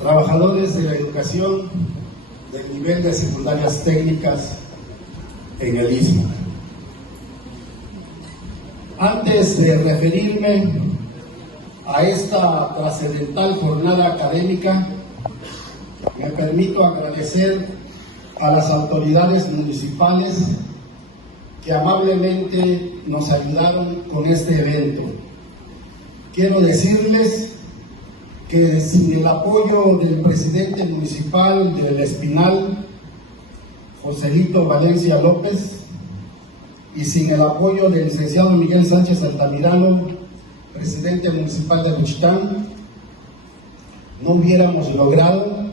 trabajadores de la educación del nivel de secundarias técnicas en el Istmo. Antes de referirme a esta trascendental jornada académica, me permito agradecer a las autoridades municipales que amablemente nos ayudaron con este evento. Quiero decirles que sin el apoyo del presidente municipal del Espinal, Joselito Valencia López, y sin el apoyo del licenciado Miguel Sánchez Altamirano, presidente municipal de Juchitán, no hubiéramos logrado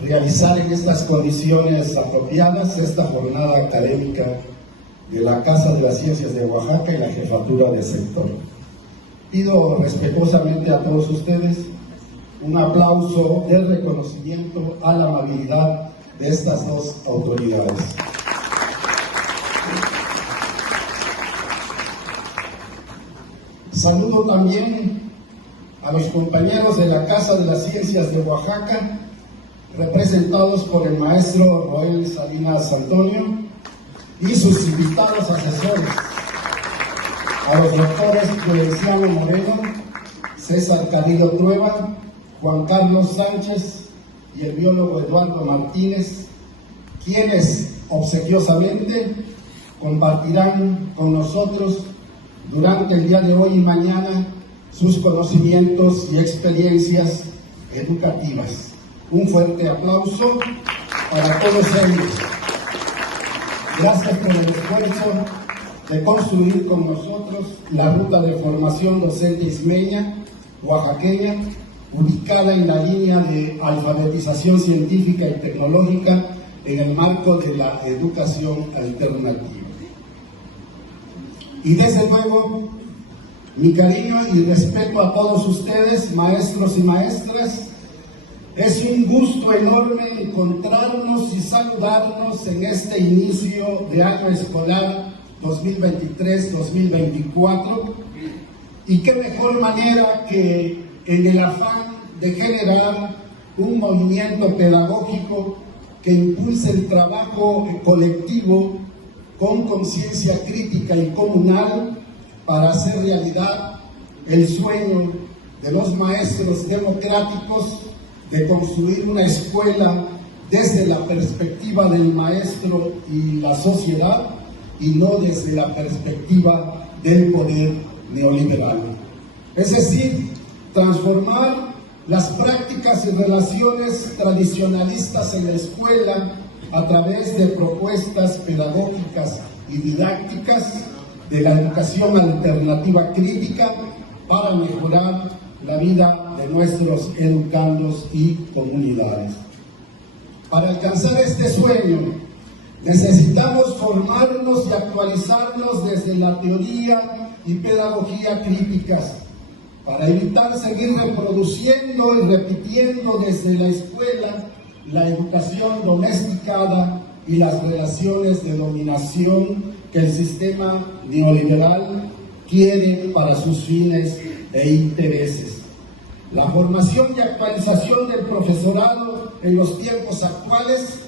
realizar en estas condiciones apropiadas esta jornada académica de la Casa de las Ciencias de Oaxaca y la Jefatura de Sector. Pido respetuosamente a todos ustedes un aplauso de reconocimiento a la amabilidad de estas dos autoridades. Saludo también a los compañeros de la Casa de las Ciencias de Oaxaca, representados por el maestro Roel Salinas Antonio y sus invitados asesores, a los doctores Florenciano Moreno, César Carrillo Trueba, Juan Carlos Sánchez y el biólogo Eduardo Martínez, quienes obsequiosamente compartirán con nosotros durante el día de hoy y mañana sus conocimientos y experiencias educativas. Un fuerte aplauso para todos ellos. Gracias por el esfuerzo de construir con nosotros la ruta de formación docente ismeña, oaxaqueña, ubicada en la línea de alfabetización científica y tecnológica en el marco de la educación alternativa. Y desde luego, mi cariño y respeto a todos ustedes, maestros y maestras. Es un gusto enorme encontrarnos y saludarnos en este inicio de año escolar 2023-2024, y qué mejor manera que en el afán de generar un movimiento pedagógico que impulse el trabajo colectivo con conciencia crítica y comunal para hacer realidad el sueño de los maestros democráticos de construir una escuela desde la perspectiva del maestro y la sociedad, y no desde la perspectiva del poder neoliberal. Es decir, transformar las prácticas y relaciones tradicionalistas en la escuela a través de propuestas pedagógicas y didácticas de la educación alternativa crítica para mejorar la vida de nuestros educandos y comunidades. Para alcanzar este sueño, necesitamos formarnos y actualizarnos desde la teoría y pedagogía críticas, para evitar seguir reproduciendo y repitiendo desde la escuela la educación domesticada y las relaciones de dominación que el sistema neoliberal quiere para sus fines e intereses. La formación y actualización del profesorado en los tiempos actuales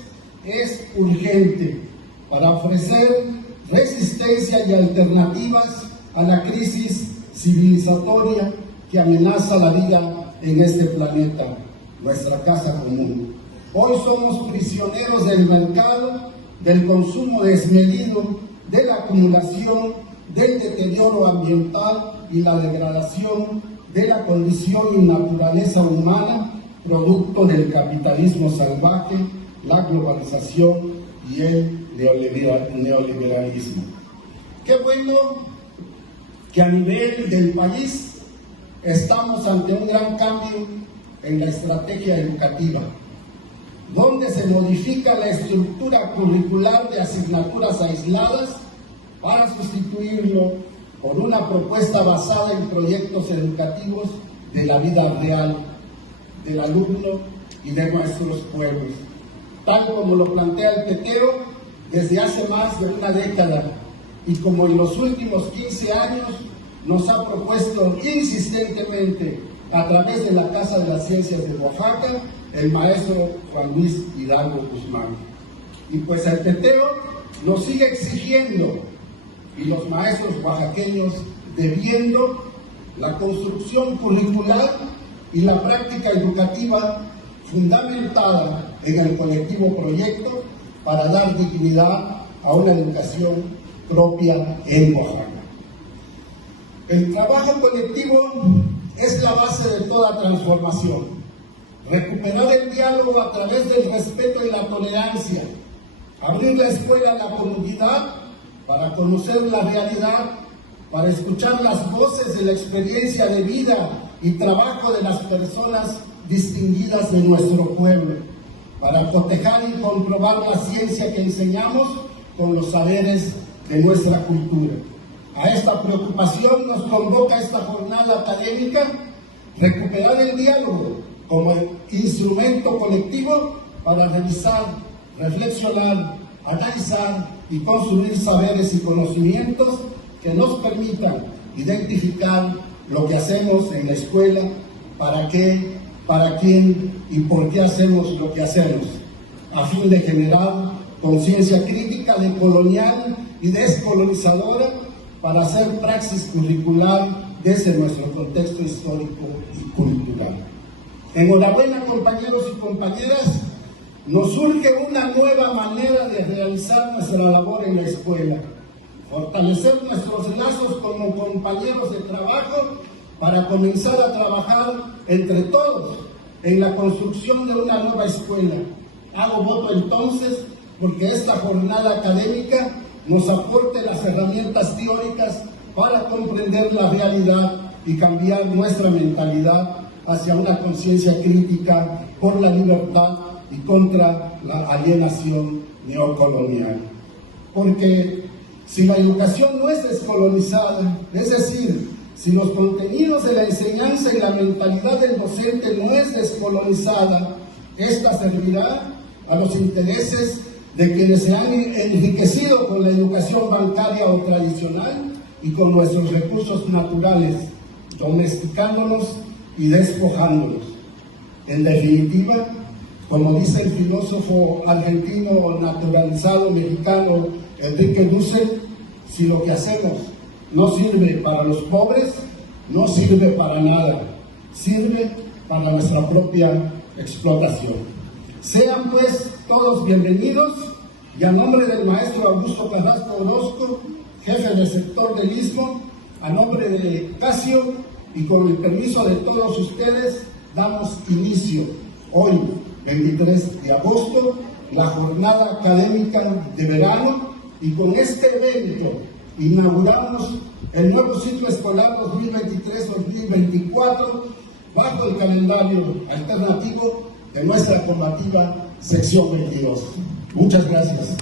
es urgente para ofrecer resistencia y alternativas a la crisis civilizatoria que amenaza la vida en este planeta, nuestra casa común. Hoy somos prisioneros del mercado, del consumo desmedido, de la acumulación, del deterioro ambiental y la degradación de la condición y naturaleza humana, producto del capitalismo salvaje, la globalización y el neoliberalismo. Qué bueno que a nivel del país estamos ante un gran cambio en la estrategia educativa, donde se modifica la estructura curricular de asignaturas aisladas para sustituirlo por una propuesta basada en proyectos educativos de la vida real del alumno y de nuestros pueblos, tal como lo plantea el Teteo desde hace más de una década, y como en los últimos 15 años nos ha propuesto insistentemente a través de la Casa de las Ciencias de Oaxaca, el maestro Juan Luis Hidalgo Guzmán. Y pues el teteo nos sigue exigiendo, y los maestros oaxaqueños debiendo, la construcción curricular y la práctica educativa fundamentada en el colectivo proyecto para dar dignidad a una educación propia en Oaxaca. El trabajo colectivo es la base de toda transformación. Recuperar el diálogo a través del respeto y la tolerancia, abrir la escuela a la comunidad para conocer la realidad, para escuchar las voces de la experiencia de vida y trabajo de las personas distinguidas de nuestro pueblo, para cotejar y comprobar la ciencia que enseñamos con los saberes de nuestra cultura. A esta preocupación nos convoca esta jornada académica, recuperar el diálogo como instrumento colectivo para revisar, reflexionar, analizar y construir saberes y conocimientos que nos permitan identificar lo que hacemos en la escuela, para qué, para quién y por qué hacemos lo que hacemos, a fin de generar conciencia crítica decolonial y descolonizadora para hacer praxis curricular desde nuestro contexto histórico y cultural. Enhorabuena, compañeros y compañeras, nos surge una nueva manera de realizar nuestra labor en la escuela, fortalecer nuestros lazos como compañeros de trabajo para comenzar a trabajar entre todos en la construcción de una nueva escuela. Hago voto entonces porque esta jornada académica nos aporte las herramientas teóricas para comprender la realidad y cambiar nuestra mentalidad hacia una conciencia crítica por la libertad y contra la alienación neocolonial. Porque si la educación no es descolonizada, es decir, si los contenidos de la enseñanza y la mentalidad del docente no es descolonizada, esta servirá a los intereses de quienes se han enriquecido con la educación bancaria o tradicional y con nuestros recursos naturales, domesticándolos y despojándolos. En definitiva, como dice el filósofo argentino naturalizado mexicano Enrique Dussel, si lo que hacemos no sirve para los pobres, no sirve para nada, sirve para nuestra propia explotación. Sean pues todos bienvenidos, y a nombre del maestro Augusto Carrasco Orozco, jefe del sector del Istmo, a nombre de Casio y con el permiso de todos ustedes, damos inicio hoy, 23 de agosto, la jornada académica de verano, y con este evento inauguramos el nuevo ciclo escolar 2023-2024 bajo el calendario alternativo de nuestra combativa sección 22. Muchas gracias.